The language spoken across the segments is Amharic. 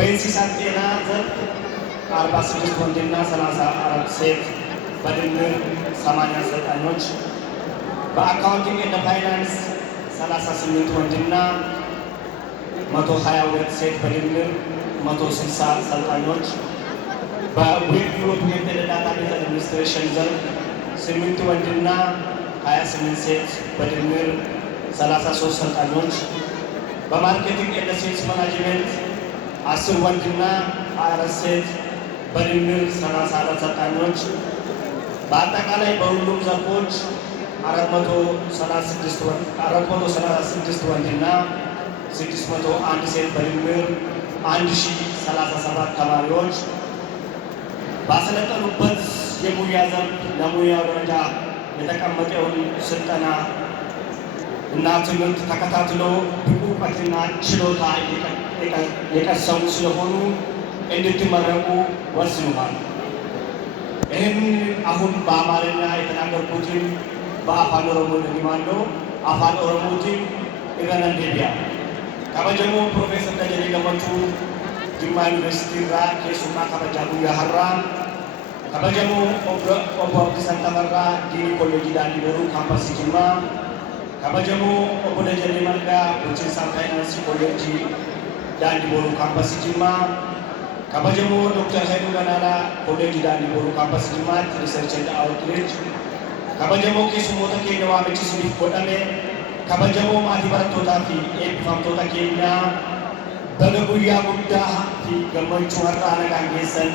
በእንስሳት ጤና ዘርፍ 46 ወንድና 34 ሴት በድምር 80 ሰልጣኞች፣ በአካውንቲንግ እና ፋይናንስ 38 ወንድና 122 ሴት በድምር 160 ሰልጣኞች፣ በዌብ ዴቨሎፕመንት እና ዳታቤዝ አድሚኒስትሬሽን ዘርፍ 8 ወንድና 28 ሴት በድምር 33 ሰልጣኞች፣ በማርኬቲንግ እና ሴልስ ማናጅመንት 10 ወንድና 24 ሴት በድምር 34 ሰልጣኞች፣ በአጠቃላይ በሁሉም ዘርፎች 436 ወንድና 601 ሴት በድምር 1037 ተማሪዎች ባሰለጠኑበት የሙያ ዘርፍ ለሙያው ደረጃ የተቀመጠውን ስልጠና እና ትምህርት ተከታትሎ ብቁ እውቀትና ችሎታ የቀሰሙ ስለሆኑ እንድትመረቁ ወስኗል። ይህን አሁን በአማርኛ የተናገርኩትን በአፋን ኦሮሞ እንደሚማለው አፋን ኦሮሞትን ኢረነን ዴቢያ ከበጀሞ ፕሮፌሰር ደጀኔ ገመቹ ጅማ ዩኒቨርሲቲ ራ ኬሱማ ከበጃ ጉያ ሀራ ከበጀሞ ኦቦ አብዲሳን ተፈራ ዲኒ ኮሌጅ ዳንዲ ቦሩ ካምፓስ ጅማ ከበጀሞ ኦቦ ደጀኔ መርጋ ቡልቺንሳ ፋይናንስ ኮሌጅ ዳንዲ ቦሩ ካምፓስ ጅማ ከበጀሞ ዶክተር ሀይሉ ገናላ ኮሌጅ ዳንዲ ቦሩ ካምፓስ ጅማ ሪሰርች ኤንድ አውትሪች ከበጀሞ ኬሱሞታ ኬኛ ዋሚchi siniif godhame kabajamoo maatii barattootaa fi eebbifamtoota keenya baga guyyaa guddaa fi gammachuu har'aa nagaan geessan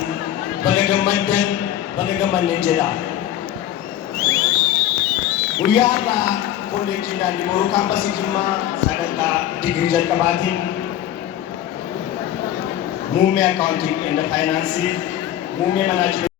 baga gammaddan baga gammaddan jedha. Guyyaa har'aa kolleejjii Daandii Booruu kaampasii Jimmaa sadarkaa digirii jalqabaatiin muummee akkaawuntiingi and faayinaansii muummee manaajimentii